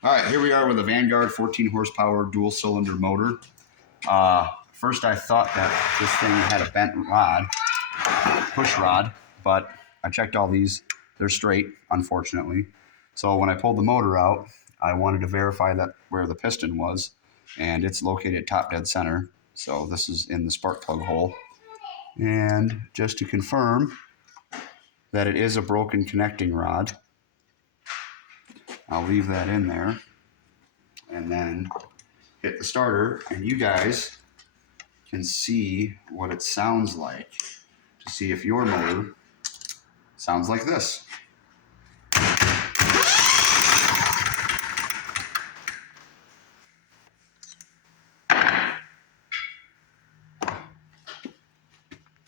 All right, here we are with a Vanguard 14 horsepower dual cylinder motor. First I thought that this thing had a bent rod, push rod, but I checked all these. They're straight, unfortunately. So when I pulled the motor out, I wanted to verify that where the piston was, and it's located top dead center. So this is in the spark plug hole. And just to confirm that it is a broken connecting rod, I'll leave that in there and then hit the starter, and you guys can see what it sounds like to see if your motor sounds like this.